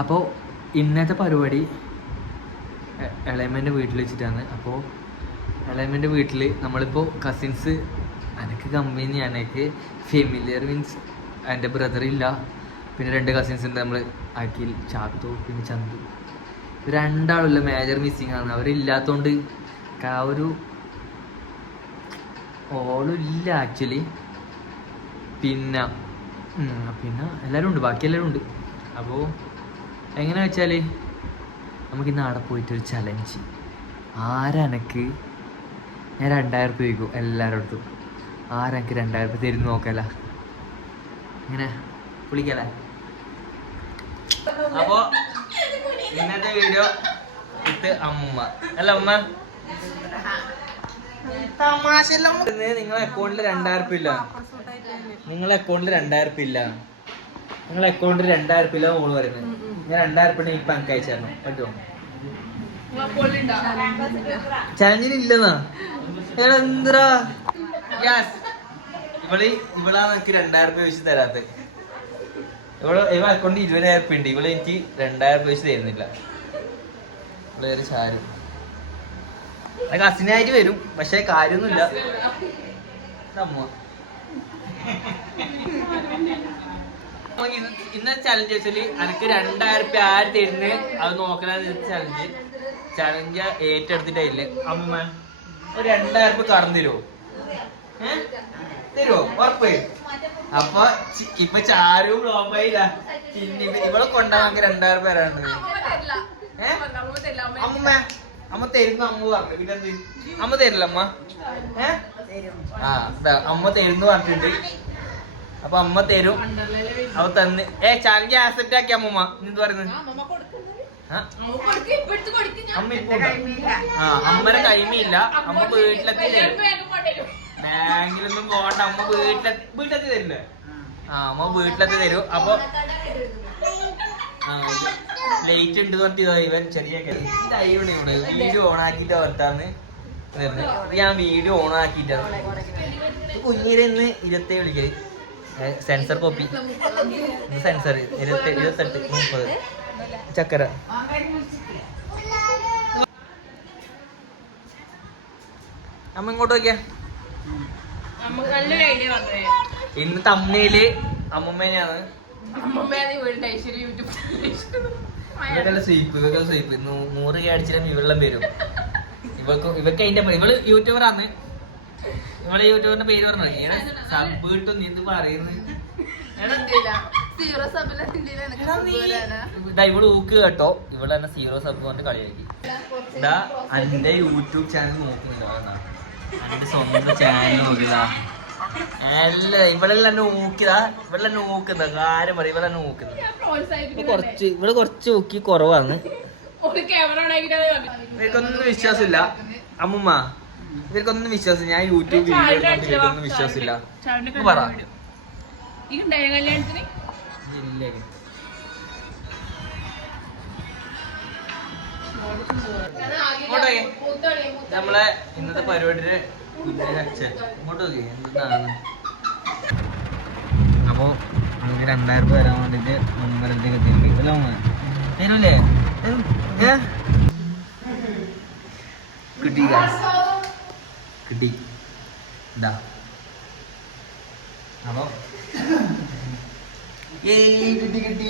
അപ്പോൾ ഇന്നത്തെ പരിപാടി ഇളയമ്മൻ്റെ വീട്ടിൽ വെച്ചിട്ടാണ്. അപ്പോൾ ഇളയമ്മൻ്റെ വീട്ടിൽ നമ്മളിപ്പോൾ കസിൻസ്, എനിക്ക് കമ്പനി, എനിക്ക് ഫെമിലിയർ മീൻസ് എൻ്റെ ബ്രദറില്ല, പിന്നെ 2 കസിൻസ് ഉണ്ട്, നമ്മൾ അഖിൽ, ചാത്തു, പിന്നെ ചന്തു. രണ്ടാളുള്ള മേജർ മിസ്സിങ് ആണ്. അവരില്ലാത്തതുകൊണ്ട് ആ ഒരു ഓളും ഇല്ല ആക്ച്വലി. പിന്നെ എല്ലാവരും ഉണ്ട്, ബാക്കി എല്ലാവരും ഉണ്ട്. അപ്പോൾ എങ്ങനെ വെച്ചാൽ നമുക്കിന്ന് അവിടെ പോയിട്ടൊരു ചലഞ്ച്. ആരെനക്ക് ഞാൻ 2000 രൂപ ചോദിക്കും എല്ലാവരുടെ അടുത്തും. ആരെനിക്ക് 2000 രൂപ തരുന്നു നോക്കല, ഇങ്ങനെ വിളിക്കല. അപ്പോൾ ഇന്നത്തെ വീഡിയോ ഇത് അമ്മ അല്ല അമ്മ നിങ്ങളെ അക്കൗണ്ടിൽ 2000 രൂപ ഇല്ല, നിങ്ങളെ അക്കൗണ്ടിൽ 2000 രൂപ ഇല്ല, നിങ്ങളെ അക്കൗണ്ടിൽ 2000 രൂപ ഇല്ല മോള് പറയുന്നത്. ഞാൻ 2000 രൂപ ഇപ്പൊ എനിക്ക് അയച്ചു തരണം പറ്റുമോ? ചലഞ്ചിന് ഇല്ലെന്നാ ഞാൻ എന്താ ഇവളാണ് എനിക്ക് 2000 രൂപ വെച്ച് തരാത്ത. ഇവ അക്കൗണ്ടിൽ 20,000 രൂപ ഉണ്ട്, ഇവള് എനിക്ക് 2000 രൂപ വെച്ച് തരുന്നില്ല. ഇവള് ചാരും കസിനായിട്ട് വരും, പക്ഷെ കാര്യമൊന്നുമില്ല. ഇന്നത്തെ ചലഞ്ച് വെച്ചാല് എനിക്ക് 2000 രൂപ ആര് തരുന്നത് അത് നോക്കലാണ് ചലഞ്ച് ഏറ്റെടുത്തിട്ടില്ല. അമ്മ ഒരു 2000 രൂപ കടന്നു തരുമോ? തരുമോ ഉറപ്പ്? അപ്പൊ ഇപ്പൊ ചാരും ലോബയില്ല, ഇവളെ കൊണ്ടാ 2000 രൂപ തരാണ്ട്. അമ്മ അമ്മ തരുന്നു അമ്മ പറഞ്ഞു, പിന്നെ എന്ത് അമ്മ തരില്ല അമ്മ? അമ്മ തരുന്നു പറഞ്ഞിട്ടുണ്ട്. അപ്പൊ അമ്മ തരും, അവ തന്ന് ചലഞ്ച് ആക്സെപ്റ്റ് ആക്കി അമ്മ. എന്ത് പറയുന്നത്? അമ്മ ഇപ്പൊ അമ്മയുടെ കൈമില്ല, അമ്മ വീട്ടിലെത്തി തരും. ബാങ്കിലൊന്നും പോകണ്ട, അമ്മ വീട്ടിലെത്തി തരില്ലേ? അമ്മ വീട്ടിലെത്തി തരും. അപ്പൊ ലേറ്റ് ഉണ്ട് പറഞ്ഞിട്ട് ഇവൻ ചെറിയ വീഡിയോ ഓൺ ആക്കിട്ട് വർത്താന്ന്. ഞാൻ വീഡിയോ ഓൺ ആക്കിട്ടാണ്. കുഞ്ഞിരെ ഇന്ന് 27 വിളിക്കല് സെൻസർ കോപ്പി, സെൻസർ 28 30 ചക്കര. അമ്മ ഇങ്ങോട്ട് നോക്കിയാ. ഇന്ന് തമ്മയില് അമ്മമ്മേനെയാണ്. ഇവക്കെല്ലാം സ്വീപ്പ് 100 രൂപ അടിച്ചിട്ട് ഇവെല്ലാം വരും. ഇവക്ക് അതിന്റെ ഇവള് യൂട്യൂബറാണ്. ഇവളെ യൂട്യൂബറിന്റെ പേര് പറഞ്ഞു സബ് കിട്ടും ഇത് പറയുന്നത്. ഇവള് ഊക്ക് കേട്ടോ, ഇവള് തന്നെ 0 സബ് കൊണ്ട് കളിയാക്കി. ഇതാ എന്റെ യൂട്യൂബ് ചാനൽ നോക്കുന്നില്ല, എന്റെ സ്വന്തം ചാനൽ നോക്കിയതാ. അല്ല ഇവളെല്ലാം ഊക്കിയതാ, ഇവളെന്നെ ഊക്കുന്ന കാര്യം പറയും, ഇവളെന്നെ ഊക്കുന്നത്. ഇവള് കുറച്ച് ഊക്കി കുറവാണ്. ഇവർക്കൊന്നും വിശ്വാസമില്ല അമ്മുമ്മ, ഇവർക്കൊന്നും വിശ്വാസം. ഞാൻ യൂട്യൂബ് വീഡിയോ ഇവർക്കൊന്നും വിശ്വാസമില്ല. പറ നമ്മളെ ഇന്നത്തെ പരിപാടിയുടെ ഇങ്ങോട്ട് നോക്കി എന്താണ്. അപ്പൊ നമുക്ക് 2000 രൂപ തരാൻ വേണ്ടിട്ട് മുമ്പരത്തേക്ക് തരൂലേ? കിട്ടി കിട്ടി എന്താ? അപ്പൊ കിട്ടി കിട്ടി